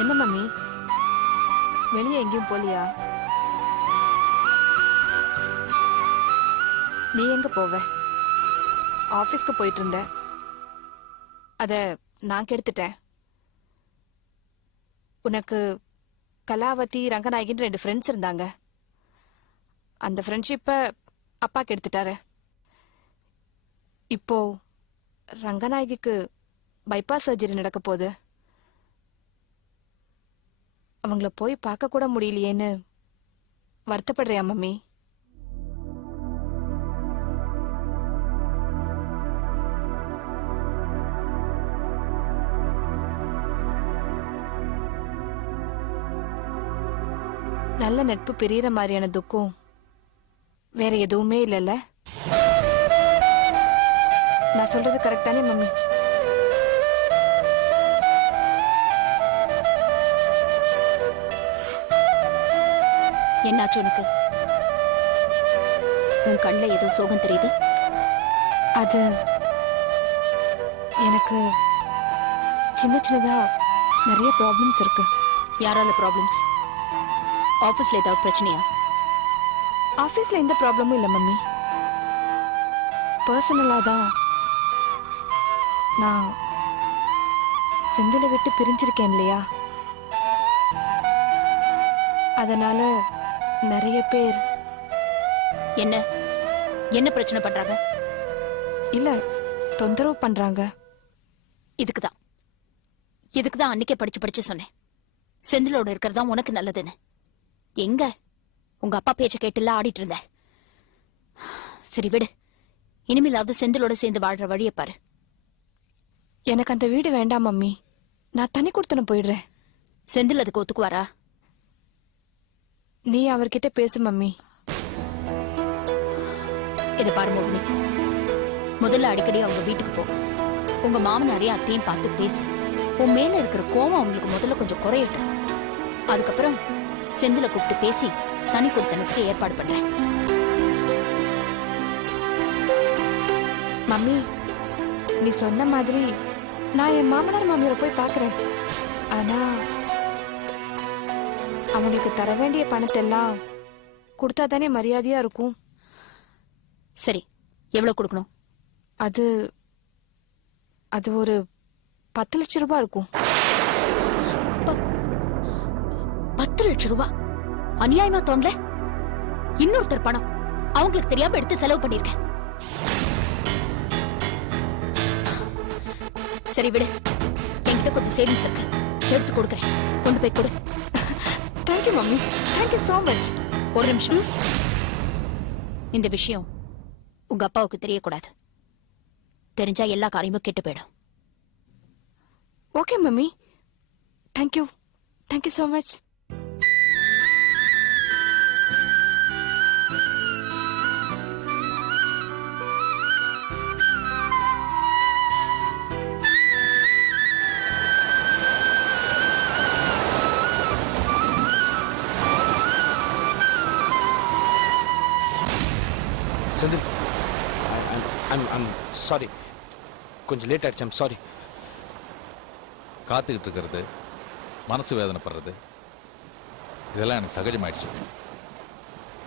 என்ன மம்மி, வெளியே எங்கேயும் போலியா? நீ எங்க போவ? ஆபீஸ்க்கு போயிட்டு இருந்த, அத நான் கெடுத்துட்டேன். உனக்கு கலாவதி, ரங்கநாயகின்னு 2 ஃப்ரெண்ட்ஸ் இருந்தாங்க. அந்த ஃப்ரெண்ட்ஷிப்ப அப்பா கெடுத்துட்டாரு. இப்போ ரங்கநாயகிக்கு பைபாஸ் சர்ஜரி நடக்க போகுது. அவங்கள போய் பார்க்க கூட முடியலையேன்னு வருத்தப்படுறியா மம்மி? நல்ல நட்பு பிரியற மாதிரியான துக்கம் வேற எதுவுமே இல்லைல்ல? நான் சொல்றது கரெக்ட் தானே மம்மி? என்னாச்சு உனக்கு? உன் கண்ணுல ஏதோ சோகம் தெரியுது. அது எனக்கு சின்ன சின்னதா நிறைய ப்ராப்ளம்ஸ் இருக்கு. யாரால ப்ராப்ளம்ஸ்? ஆபீஸ்ல ஏதாவது பிரச்சனையா? ஆபீஸ்ல எந்த ப்ராப்ளமும் இல்ல மம்மி. பர்சனலா தான் நான் செந்தில விட்டு பிரிஞ்சிருக்கேன் இல்லையா? அதனால நிறைய பேர் என்ன என்ன பிரச்சனை பண்றாங்க? இல்ல, தொந்தரவு பண்றாங்க. இதுக்குதான் அன்னைக்கே படிச்சு சொன்னேன், செந்திலோட இருக்கிறதா உனக்கு நல்லதுன்னு. எங்க உங்க அப்பா பேச்ச கேட்டுல ஆடிட்டு இருந்த. சரி விடு, இனிமேலாவது செந்திலோட சேர்ந்து வாழ்ற வழியை பாரு. எனக்கு அந்த வீடு வேண்டாம் மம்மி. நான் தனி கொடுத்தன போயிடுறேன். செந்தில் அதுக்கு ஒத்துக்குவாரா? நீ அவர்கிட்ட பேசு மம்மி. இதை பாரு மோகினி, முதல்ல அடிக்கடி அவங்க வீட்டுக்கு போ. உங்க மாமனாரையும் அத்தையும் பார்த்து பேசு. உன் மேல இருக்கிற கோவம் அவங்களுக்கு முதல்ல கொஞ்சம் குறையட்டும். அதுக்கப்புறம் செந்தில கூப்பிட்டு பேசி தனி கொடுத்தனுக்கு ஏற்பாடு பண்றேன். மம்மி, நீ சொன்ன மாதிரி நான் என் மாமனார் மாமியாரை போய் பாக்குறேன். ஆனா அவங்களுக்கு தர வேண்டிய பணத்தை எல்லாம் கொடுத்தாதானே மரியாதையா இருக்கும். சரி, எவ்வளவு கொடுக்கணும்? அது அது ஒரு 10 லட்சம் ரூபாய் இருக்கும். 10 லட்சம் ரூபாய் அநியாயமா தோணல? இன்னொருத்தர் பணம் அவங்களுக்கு தெரியாம எடுத்து செலவு பண்ணிருக்க. சரி விடு, என்கிட்ட கொஞ்சம் சேவிங்ஸ் இருக்கு, எடுத்து கொடுக்கறேன். கொண்டு போய் கொடு. Thank you mummy, thank you so much. ஒரு நிமிஷம், இந்த விஷயம் உங்க அப்பாவுக்கு தெரியக்கூடாது. தெரிஞ்சா எல்லா காரியமும் கெட்டு போயிடும். Okay mummy, thank you, thank you so much. Senthil, I'm sorry. கொஞ்சம் லேட் ஆயிடுச்சு. I'm sorry. காத்துக்கிட்டு இருக்கிறது, மனசு வேதனைப்படுறது, இதெல்லாம் எனக்கு சகஜமாயிடுச்சு.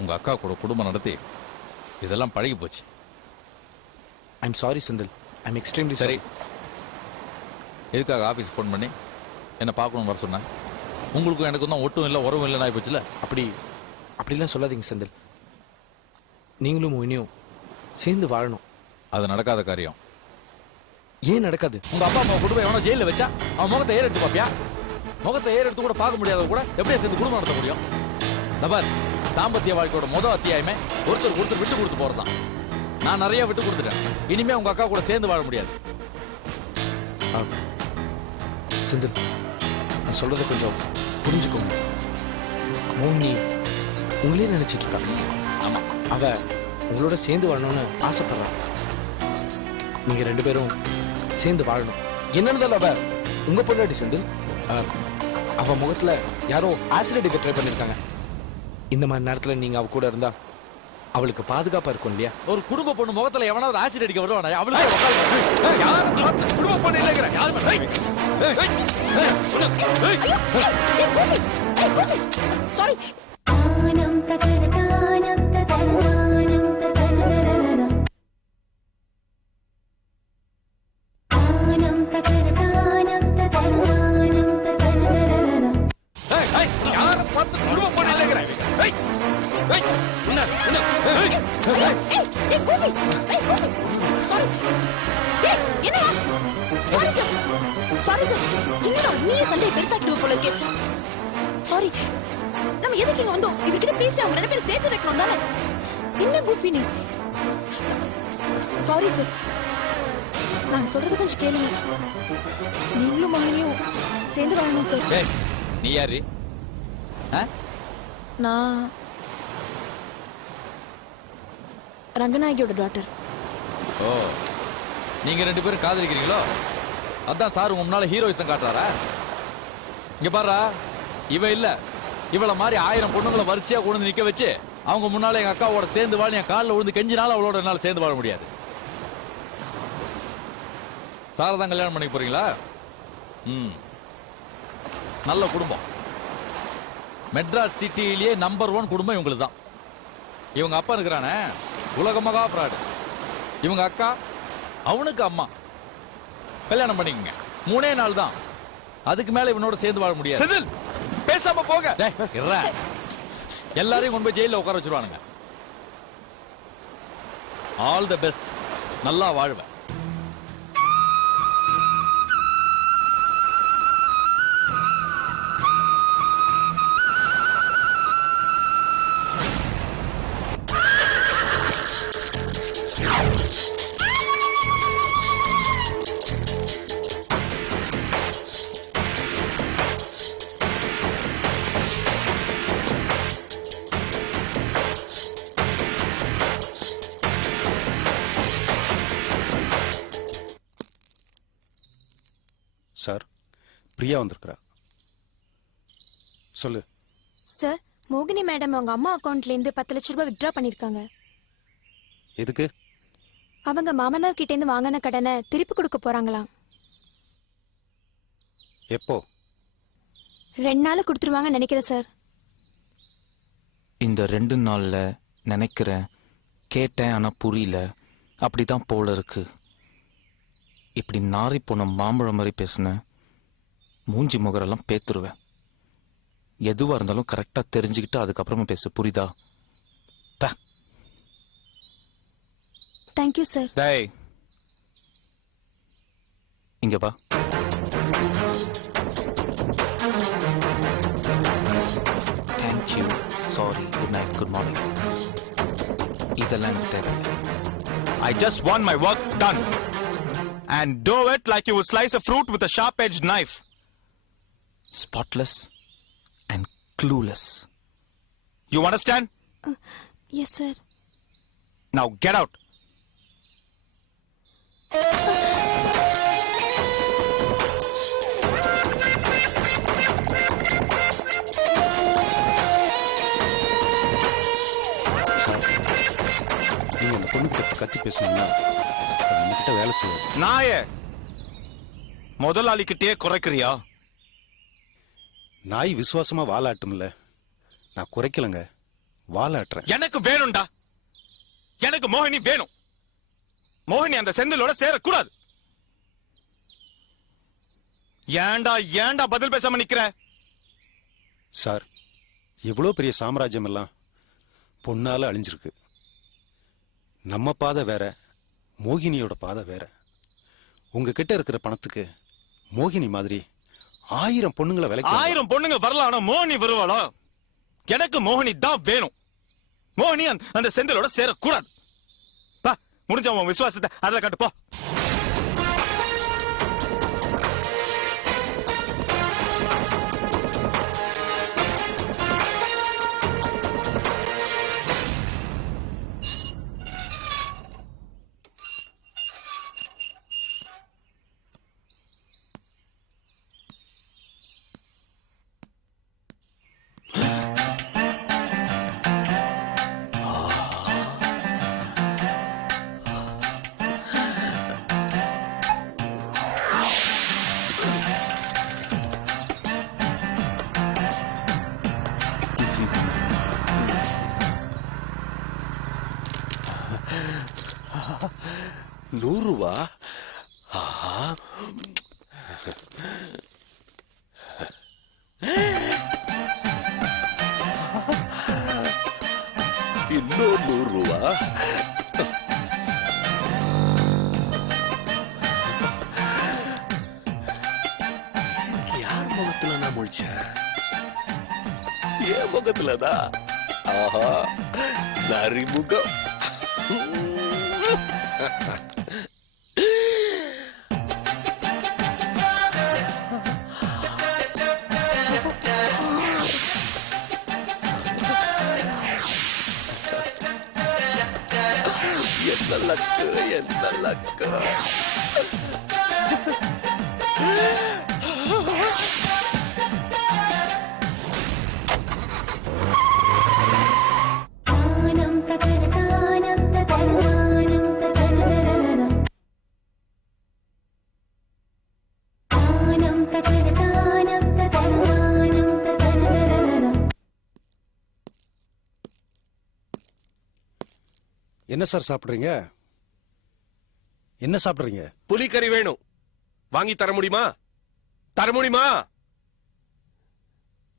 உங்கள் அக்கா கூட குடும்பம் நடத்தி இதெல்லாம் பழகி போச்சு. I'm sorry Senthil. I'm extremely sorry. எதுக்காக ஆஃபீஸ் ஃபோன் பண்ணி என்னை பார்க்கணும்னு வர சொன்னேன்? உங்களுக்கும் எனக்கும் தான் ஒட்டும் இல்லை உறவும் இல்லைன்னு ஆகிப்போச்சுல. அப்படிலாம் சொல்லாதீங்க செந்தில். நீங்களும் மோகினியும் சேர்ந்து வாழணும். அது நடக்காத காரியம். ஏன் நடக்காது? உங்க அப்பா அம்மா குடும்பம் எவனோ ஜெயிலில் வச்சா அவன் முகத்தை ஏற எடுத்து பார்ப்பியா? முகத்தை ஏற எடுத்து கூட பார்க்க முடியாத கூட எப்படியா சேர்ந்து குடும்பம் நடத்த முடியும்? நபர் தாம்பத்திய வாழ்க்கையோட முதல் அத்தியாயமே ஒருத்தர் விட்டு கொடுத்து போறதுதான். நான் நிறைய விட்டு கொடுத்துட்டேன். இனிமே உங்க அக்கா கூட சேர்ந்து வாழ முடியாது. செந்தில், நான் சொல்றதை கொஞ்சம் புரிஞ்சுக்கோங்க. மோகினி உங்களே நினைச்சிட்டு இருக்காங்க. ஆமா, அவ உங்களோட சேர்ந்து வாழணும்னு ஆசைப்படுறான். நீங்க 2 பேரும் சேர்ந்து வாழணும். என்னன்னு அவ உங்க பொண்டாட்டி செந்தில். அவ முகத்துல யாரோ ஆசிட் எடுக்க ட்ரை பண்ணிருக்காங்க. இந்த மாதிரி நேரத்துல நீங்க அவ கூட இருந்தா அவளுக்கு பாதுகாப்பா இருக்கும் இல்லையா? ஒரு குடும்ப பொண்ணு முகத்துல எவனாவது ஆசிட் அடிக்க வருவானா? அவளுக்கு யார் குடும்ப பொண்ணு இல்லைங்கிற யாரு? சாரி யார பார்த்து குடும்ப பொண்ணு இல்லைங்கிற? சாரி சார் என்னடா நீ சண்டை பெருசாக்கிட்டு போல இருக்கே. சாரி நம்ம எதுக்கு இங்க வந்தோம்? இவர்கிட்ட பேசி அவங்க ரெண்டு பேரும் சேர்த்து வைக்கணும் தானே. என்ன கூஃபி நீ? சாரி சார், நான் சொல்றது கொஞ்சம் கேளுங்க. நீங்களும் மகனையும் சேர்ந்து வாழணும் சார். நீ யாரு? நான் ரங்கநாயகியோட டாட்டர். ஓ, நீங்க ரெண்டு பேரும் காதலிக்கிறீங்களோ? அதான் சார் உங்க முன்னால ஹீரோயிசம் காட்டுறாரா? இங்க பாருடா, இவ இல்ல இவள மாதிரி 1000 பொண்ணுங்களை வரிசையா கொண்டு நிக்க வச்சு அவங்க முன்னால எங்க அக்காவோட சேர்ந்து வாழ என் காலில் விழுந்து கெஞ்சினாலும் அவளோட என்னால சேர்ந்து வாழ முடியாது. சாரை தான் கல்யாணம் பண்ணிக்க போறீங்களா? நல்ல குடும்பம். மெட்ராஸ் சிட்டியிலேயே நம்பர் 1 குடும்பம் இவங்களுக்கு தான். இவங்க அப்பா இருக்கிறானே உலக மகா ஃப்ராடு. இவங்க அக்கா அவனுக்கு அம்மா. கல்யாணம் பண்ணிக்கங்க, 3 நாள் தான். அதுக்கு மேல இவனோட சேர்ந்து வாழ முடியாது. செந்தில் பேசாம போக. எல்லாரையும் கொண்டு போய் ஜெயில உட்கார வச்சிருவானுங்க. ஆல் தி பெஸ்ட், நல்லா வாழ்வ. சார், பிரியா வந்திருக்கிறா. சொல்லு சார். மோகினி மேடம் அவங்க அம்மா அக்கவுண்ட்ல இருந்து 10 லட்சம் ரூபாய் வித்ட்ரா பண்ணிருக்காங்க. எதுக்கு? அவங்க மாமனார் கிட்ட இருந்து வாங்கின கடனை திருப்பி கொடுக்க போறாங்களாம். எப்போ? 2 நாள் கொடுத்துருவாங்க நினைக்கிறேன் சார். இந்த 2 நாள்ல நினைக்கிறேன், கேட்டேன் ஆனா புரியல, அப்படிதான் போல இருக்கு. இப்படி நாரி போன மாம்பழம் மாதிரி பேசுன மூஞ்சி முகரெல்லாம் பேத்துருவேன். எதுவா இருந்தாலும் கரெக்டா தெரிஞ்சுக்கிட்டு அதுக்கப்புறமா பேசு, புரியுதா? Thank you sir. டேய் இங்க வா. Thank you, sorry, good night, good morning, இதெல்லாம் எனக்கு தேவை. I just want my work done. And do it like you would slice a fruit with a sharp-edged knife. Spotless and clueless. You understand? Yes sir. Now get out. நீங்க அந்த பொண்ணுகிட்ட கத்தி பேசுனீங்கன்னா நம்மகிட்ட வேலை செய்யாது. நாயே, முதலாளிக்கிட்டே குறைக்கிறியா? நாய் விசுவாசமா வாலாட்டும்ல, நான் குறைக்கலங்க, வாலாட்டுறேன். எனக்கு வேணும்டா, எனக்கு மோகினி வேணும். மோகினி அந்த செந்திலோட சேரக்கூடாது. ஏண்டா ஏண்டா பதில் பேசாம நிக்கிற? சார், எவ்வளவு பெரிய சாம்ராஜ்யம் எல்லாம் பொண்ணால அழிஞ்சிருக்கு. நம்ம பாதை வேற, மோகினியோட பாதை வேற. உங்ககிட்ட இருக்கிற பணத்துக்கு மோகினி மாதிரி 1000 பொண்ணுங்களை விலைக்கு 1000 பொண்ணுங்க வரலாம், ஆனா மோகினி வருவாளா? எனக்கு மோகினி தான் வேணும். மோகினி அந்த செந்திலோட சேரக்கூடாது. பா, முடிஞ்ச உன் விசுவாசத்தை அதில் காட்டு போ. 100 ஆஹா இன்னும் 100 யார் முகத்துல நான் முழிச்சேன் என் முகத்துலதான் ஆஹா நரிமுகம் என்ன லக்கு என்ன லக்கு என்ன சார் சாப்பிடுறீங்க? என்ன சாப்பிடுறீங்க? புலிக்கறி வேணும், வாங்கி தர முடியுமா? தர முடியுமா?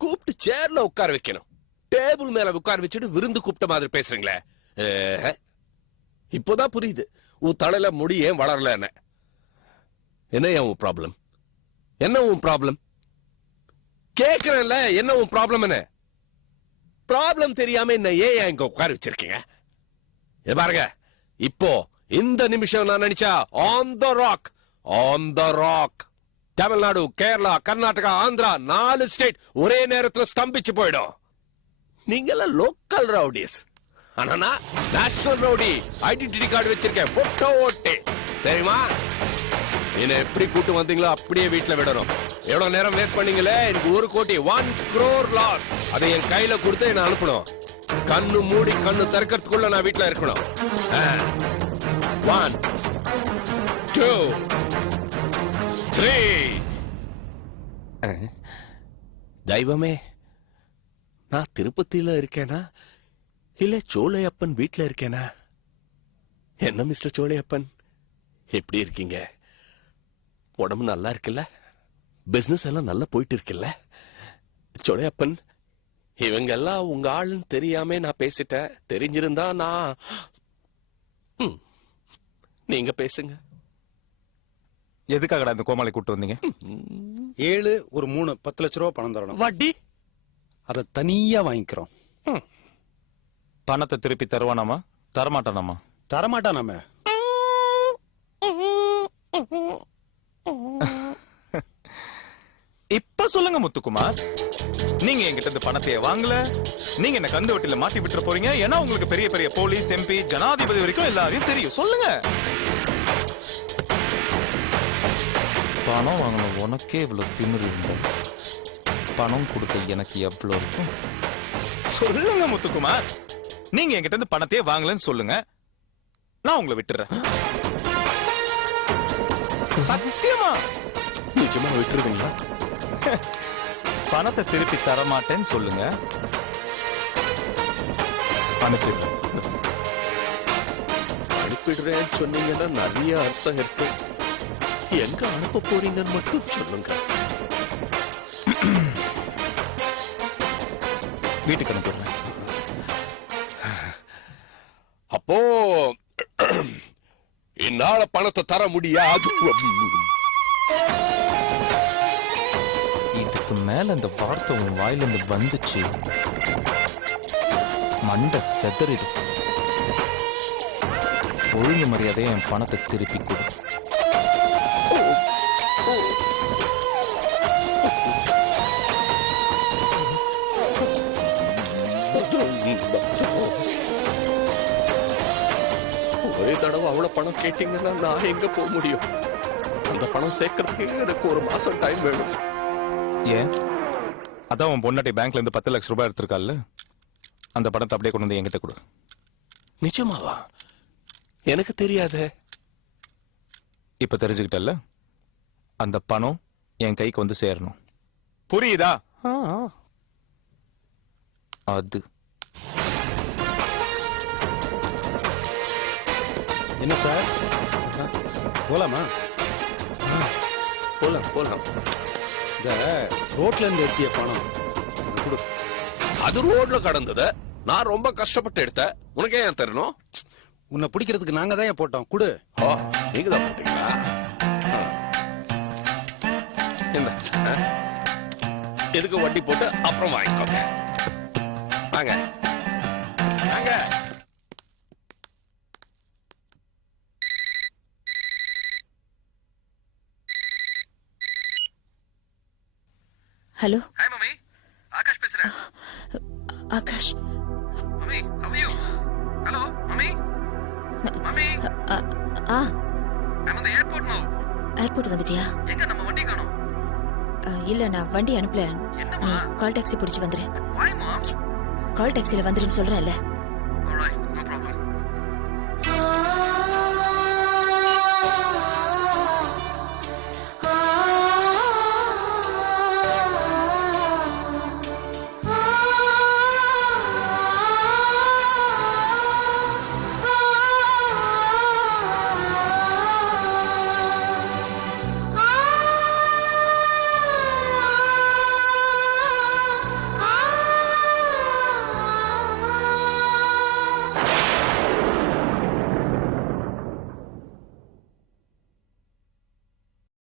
கூப்பிட்டு சேர்ல உட்கார வைக்கணும், டேபிள் மேல உட்கார வச்சுட்டு விருந்து கூப்பிட்ட மாதிரி பேசுறீங்களே. இப்போதான் புரியுது உன் தலையில முடி ஏன் வளரல. என்ன உன் ப்ராப்ளம்? என்ன உன் ப்ராப்ளம்? கேக்குறேன்ல, என்ன உன் ப்ராப்ளம்? என்ன ப்ராப்ளம் தெரியாம என்ன ஏன் இங்க உட்கார வச்சிருக்கீங்க? பாருங்க, இப்போ இந்த நிமிஷம் நான் நினைச்சா on the rock, on the rock. Tamil Nadu, Kerala, Karnataka, Andhra 4 state ஒரே நேரத்துல ஸ்தம்பிச்சு போயிடும். நீங்க எல்லாம் லோக்கல் ரவுடிஸ், ஆனா நேஷனல் ரவுடி. ஐடென்டிட்டி கார்டு வச்சிருக்கேன், போட்டோ ஓட்டு தெரியுமா? என்ன எப்படி கூட்டு வந்தீங்களோ அப்படியே வீட்டுல விடணும். எவ்வளவு நேரம் வேஸ்ட் பண்ணீங்களே, எனக்கு 1 கோடி 1 crore லாஸ். அதை என் கையில கொடுத்து என்ன அனுப்பணும். கண்ணு மூடி கண்ணு திறக்கிறதுக்குள்ள நான் வீட்டுல இருக்கணும். 1 2 3. தெய்வமே, நான் திருப்பதியில இருக்கேனா இல்ல சோலையப்பன் வீட்டுல இருக்கேனா? என்ன மிஸ்டர் சோலையப்பன், எப்படி இருக்கீங்க? உடம்பு நல்லா இருக்குல்ல? பிசினஸ் எல்லாம் நல்லா போயிட்டு இருக்குல்ல? சோலையப்பன், இவங்க எல்லாம் உங்க ஆளுன்னு தெரியாம நான் பேசிட்டேன். தெரிஞ்சிருந்தா நான் நீங்க பேசுங்க. எதுக்காகடா இந்த கோமாளி கூட்டு வந்தீங்க? 7 ஒரு 3 10 லட்ச ரூபா பணம் தரணும். வட்டி அதை தனியா வாங்கிக்கிறோம். பணத்தை திருப்பி தருவானாமா தரமாட்டானாமா? தரமாட்டா. நாம இப்ப சொல்லுங்க முத்துக்குமார், நீங்க என்கிட்ட இந்த பணத்தையே வாங்கல, நீங்க என்ன கந்து வட்டியில மாட்டி விட்டுற போறீங்க. ஏன்னா உங்களுக்கு பெரிய பெரிய போலீஸ், எம்பி, ஜனாதிபதி வரைக்கும் எல்லாரையும் தெரியும். சொல்லுங்க. பணம் வாங்கணும் உனக்கே இவ்வளவு திமிரு இருந்தா, பணம் கொடுத்த எனக்கு எவ்வளவு இருக்கும்? சொல்லுங்க முத்துக்குமார், நீங்க என்கிட்ட இருந்து பணத்தையே வாங்கலன்னு சொல்லுங்க, நான் உங்களை விட்டுறேன். சத்தியமா நிஜமா விட்டுருவீங்களா? பணத்தை திருப்பி தரமாட்டேன்னு சொல்லுங்க, அனுப்பிடுறேன்னு சொன்னீங்கன்னா நிறைய அர்த்தம் இருக்கு. எங்க அனுப்ப போறீங்கன்னு மட்டும் சொல்லுங்க. வீட்டுக்கு அனுப்பிடுறேன். அப்போ என்னால பணத்தை தர முடியாது. இதுக்கு மேல இந்த வார்த்தை உன் வாயிலிருந்து வந்துச்சு, மண்டை செதறிடும். ஒழுங்கு மரியாதையை என் பணத்தை திருப்பி கொடு. ஒரே தடவை அவ்வளவு பணம் கேட்டீங்கன்னா நான் எங்க போக முடியும்? அந்த பணம் சேர்க்கறதுக்கு எனக்கு 1 மாசம் டைம் வேணும். ஏன்? அதான் உன் பொண்டாட்டி பேங்க்ல இருந்து 10 லட்சம் ரூபாய் எடுத்திருக்கால, அந்த பணத்தை அப்படியே கொண்டு வந்து என்கிட்ட கொடு. நிஜமாவா? எனக்கு தெரியாதே. இப்ப தெரிஞ்சுக்கிட்டல, அந்த பணம் என் கைக்கு வந்து சேரணும். புரியுதா? அது என்ன சார், போலாமா? போலாம் போலாம். இந்த ரோட்ல இருந்து எடுத்திய பணம் அது கொடு. அது ரோட்ல கடந்தது. நான் ரொம்ப கஷ்டப்பட்டு எடுத்தேன். உனக்கே ஏன் தரணும்? உன்னை பிடிக்கிறதுக்கு நாங்க தான் போட்டோம். குடு. ஓ, நீங்க தான் போட்டீங்களா? என்ன எதுக்கு வட்டி போட்டு அப்புறம் வாங்கிக்கோங்க. வாங்க வாங்க. ஹலோ ஹாய் மம்மி, ஆகாஷ் பேசுறேன். Akash. Mummy, how are you? Hello mummy. Mummy, ah I'm on the airport now. Airport வந்துட்டியா? எங்க நம்ம வண்டி காணோம்? இல்ல நான் வண்டி அனுப்பல. என்னம்மா? கால் டாக்ஸி பிடிச்சு வந்துரு. Why mom? கால் டாக்ஸில வந்துருன்னு சொல்றேன்ல.